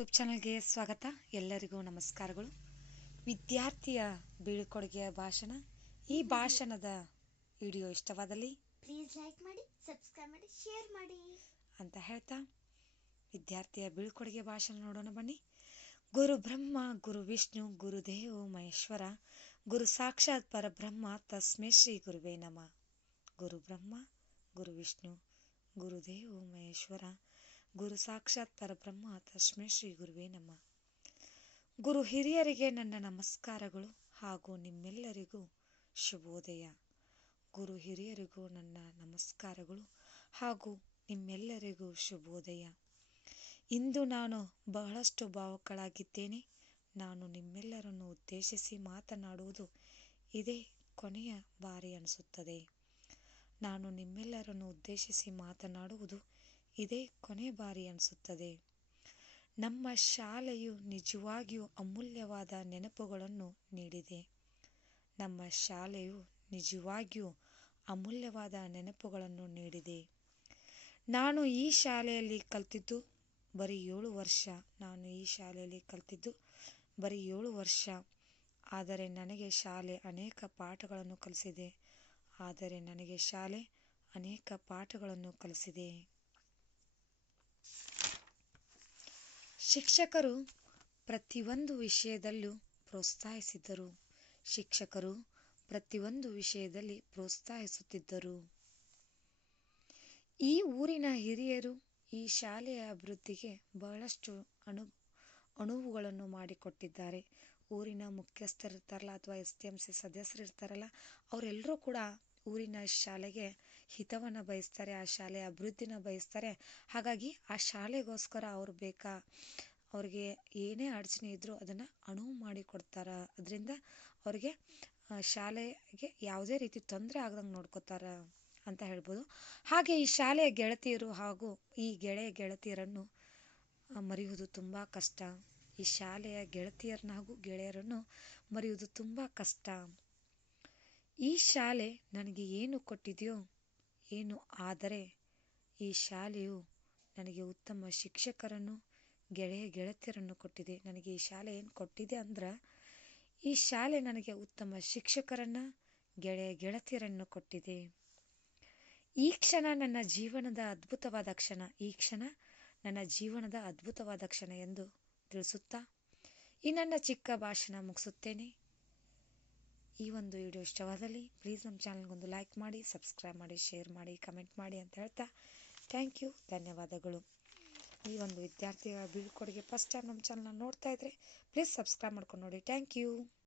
YouTube ಚಾನಲ್ಗೆ ಸ್ವಾಗತ. ಎಲ್ಲರಿಗೂ ನಮಸ್ಕಾರಗಳು. ವಿದ್ಯಾರ್ಥಿಯ ಬೀಳ್ಕೊಡುಗೆಯ ಭಾಷಣ. ಈ ಭಾಷಣದ ವಿಡಿಯೋ ಇಷ್ಟವಾದಲ್ಲಿ ಪ್ಲೀಸ್ ಲೈಕ್ ಮಾಡಿ, ಸಬ್ಸ್ಕ್ರೈಬ್ ಮಾಡಿ, ಶೇರ್ ಮಾಡಿ ಅಂತ ಹೇಳ್ತಾ ವಿದ್ಯಾರ್ಥಿಯ ಬೀಳ್ಕೊಡುಗೆ ಭಾಷಣ ನೋಡೋಣ ಬನ್ನಿ. ಗುರು ಬ್ರಹ್ಮ ಗುರು ವಿಷ್ಣು ಗುರುದೇವೋ ಮಹೇಶ್ವರ ಗುರು ಸಾಕ್ಷಾತ್ ಪರಬ್ರಹ್ಮ ತಸ್ಮೈ ಶ್ರೀ ಗುರುವೇ ನಮಃ. ಗುರು ಬ್ರಹ್ಮ ಗುರು ವಿಷ್ಣು ಗುರುದೇವೋ ಮಹೇಶ್ವರ ಗುರು ಸಾಕ್ಷಾತ್ ಪರಬ್ರಹ್ಮ ತಸ್ಮೈ ಶ್ರೀ ಗುರುವೇ ನಮಃ. ಗುರು ಹಿರಿಯರಿಗೆ ನನ್ನ ನಮಸ್ಕಾರಗಳು ಹಾಗೂ ನಿಮ್ಮೆಲ್ಲರಿಗೂ ಶುಭೋದಯ. ಗುರು ಹಿರಿಯರಿಗೂ ನನ್ನ ನಮಸ್ಕಾರಗಳು ಹಾಗೂ ನಿಮ್ಮೆಲ್ಲರಿಗೂ ಶುಭೋದಯ. ಇಂದು ನಾನು ಬಹಳಷ್ಟು ಭಾವುಕಳಾಗಿದ್ದೇನೆ. ನಾನು ನಿಮ್ಮೆಲ್ಲರನ್ನು ಉದ್ದೇಶಿಸಿ ಮಾತನಾಡುವುದು ಇದೇ ಕೊನೆಯ ಬಾರಿ ಅನಿಸುತ್ತದೆ. ನಾನು ನಿಮ್ಮೆಲ್ಲರನ್ನು ಉದ್ದೇಶಿಸಿ ಮಾತನಾಡುವುದು ಇದೇ ಕೊನೆ ಬಾರಿ ಅನಿಸುತ್ತದೆ. ನಮ್ಮ ಶಾಲೆಯು ನಿಜವಾಗಿಯೂ ಅಮೂಲ್ಯವಾದ ನೆನಪುಗಳನ್ನು ನೀಡಿದೆ. ನಮ್ಮ ಶಾಲೆಯು ನಿಜವಾಗಿಯೂ ಅಮೂಲ್ಯವಾದ ನೆನಪುಗಳನ್ನು ನೀಡಿದೆ. ನಾನು ಈ ಶಾಲೆಯಲ್ಲಿ ಕಲಿತಿದ್ದು ಬರೀ 7 ವರ್ಷ. ಆದರೆ ನನಗೆ ಶಾಲೆ ಅನೇಕ ಪಾಠಗಳನ್ನು ಕಲಿಸಿದೆ. ಶಿಕ್ಷಕರು ಪ್ರತಿಯೊಂದು ವಿಷಯದಲ್ಲೂ ಪ್ರೋತ್ಸಾಹಿಸುತ್ತಿದ್ದರು. ಈ ಊರಿನ ಹಿರಿಯರು ಈ ಶಾಲೆಯ ಅಭಿವೃದ್ಧಿಗೆ ಬಹಳಷ್ಟು ಅನುವುಗಳನ್ನು ಮಾಡಿಕೊಟ್ಟಿದ್ದಾರೆ. ಊರಿನ ಮುಖ್ಯಸ್ಥರಿರ್ತಾರಲ್ಲ ಅಥವಾ STMC ಸದಸ್ಯರು ಇರ್ತಾರಲ್ಲ, ಅವರೆಲ್ಲರೂ ಕೂಡ ಊರಿನ ಶಾಲೆಗೆ ಹಿತವನ್ನು ಬಯಸ್ತಾರೆ, ಆ ಶಾಲೆಯ ಅಭಿವೃದ್ಧಿನ ಬಯಸ್ತಾರೆ. ಹಾಗಾಗಿ ಆ ಶಾಲೆಗೋಸ್ಕರ ಅವ್ರಿಗೆ ಏನೇ ಅಡಚಣೆ ಇದ್ರೂ ಅದನ್ನು ಅನುವು ಮಾಡಿಕೊಡ್ತಾರೆ. ಅದರಿಂದ ಅವ್ರಿಗೆ ಶಾಲೆಗೆ ಯಾವುದೇ ರೀತಿ ತೊಂದರೆ ಆಗದಂಗೆ ನೋಡ್ಕೋತಾರ ಅಂತ ಹೇಳ್ಬೋದು. ಹಾಗೆ ಈ ಶಾಲೆಯ ಗೆಳತಿಯರು ಹಾಗೂ ಈ ಗೆಳತಿಯರನ್ನು ಮರೆಯುವುದು ತುಂಬ ಕಷ್ಟ. ಈ ಶಾಲೆಯ ಗೆಳತಿಯರನ್ನ ಹಾಗೂ ಗೆಳೆಯರನ್ನು ಮರೆಯುವುದು ತುಂಬ ಕಷ್ಟ. ಈ ಶಾಲೆ ನನಗೆ ಏನು ಕೊಟ್ಟಿದೆಯೋ ಏನು, ಆದರೆ ಈ ಶಾಲೆಯು ನನಗೆ ಉತ್ತಮ ಶಿಕ್ಷಕರನ್ನು ಗೆಳತಿಯರನ್ನು ಕೊಟ್ಟಿದೆ. ನನಗೆ ಈ ಶಾಲೆ ಏನು ಕೊಟ್ಟಿದೆ ಅಂದ್ರೆ, ಈ ಶಾಲೆ ನನಗೆ ಉತ್ತಮ ಶಿಕ್ಷಕರನ್ನು ಗೆಳತಿಯರನ್ನು ಕೊಟ್ಟಿದೆ. ಈ ಕ್ಷಣ ನನ್ನ ಜೀವನದ ಅದ್ಭುತವಾದ ಕ್ಷಣ ಎಂದು ತಿಳಿಸುತ್ತಾ ಈ ನನ್ನ ಚಿಕ್ಕ ಭಾಷಣ ಮುಗಿಸುತ್ತೇನೆ. ಈ ಒಂದು ವಿಡಿಯೋ ಇಷ್ಟವಾದಲ್ಲಿ ಪ್ಲೀಸ್ ನಮ್ಮ ಚಾನಲ್ಗೊಂದು ಲೈಕ್ ಮಾಡಿ, ಸಬ್ಸ್ಕ್ರೈಬ್ ಮಾಡಿ, ಶೇರ್ ಮಾಡಿ, ಕಮೆಂಟ್ ಮಾಡಿ ಅಂತ ಹೇಳ್ತಾ ಥ್ಯಾಂಕ್ ಯು, ಧನ್ಯವಾದಗಳು. ಈ ಒಂದು ವಿದ್ಯಾರ್ಥಿಗಳ ಬೀಳ್ಕೊಡುಗೆ ಫಸ್ಟ್ ಟೈಮ್ ನಮ್ಮ ಚಾನಲ್ನ ನೋಡ್ತಾ ಇದ್ರೆ ಪ್ಲೀಸ್ ಸಬ್ಸ್ಕ್ರೈಬ್ ಮಾಡ್ಕೊಂಡು ನೋಡಿ. Thank you.